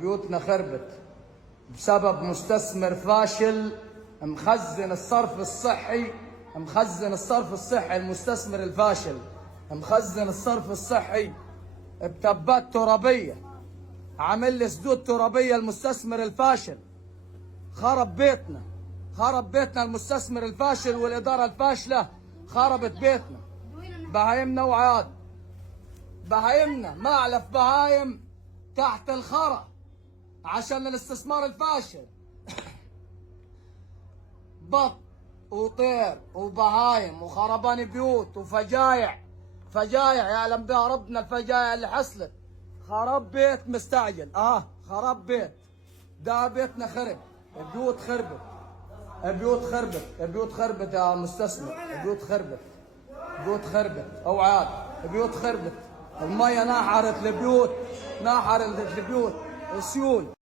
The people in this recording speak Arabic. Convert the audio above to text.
بيوتنا خربت بسبب مستثمر فاشل مخزن الصرف الصحي. المستثمر الفاشل مخزن الصرف الصحي بتبات ترابية، عامل لي سدود ترابية. المستثمر الفاشل خرب بيتنا، المستثمر الفاشل والإدارة الفاشلة خربت بيتنا. بهايمنا وعياد، بهايمنا معلف بهايم تحت الخرا عشان الاستثمار الفاشل. بط وطير وبهايم وخربان بيوت وفجايع، يعلم بها ربنا الفجايع اللي حصلت. خرب بيت مستعجل، خرب بيت. ده بيتنا خرب، بيوت خربت يا مستثمر، بيوت خربت اوعاد، بيوت خربت. المية نحرت البيوت، سيول.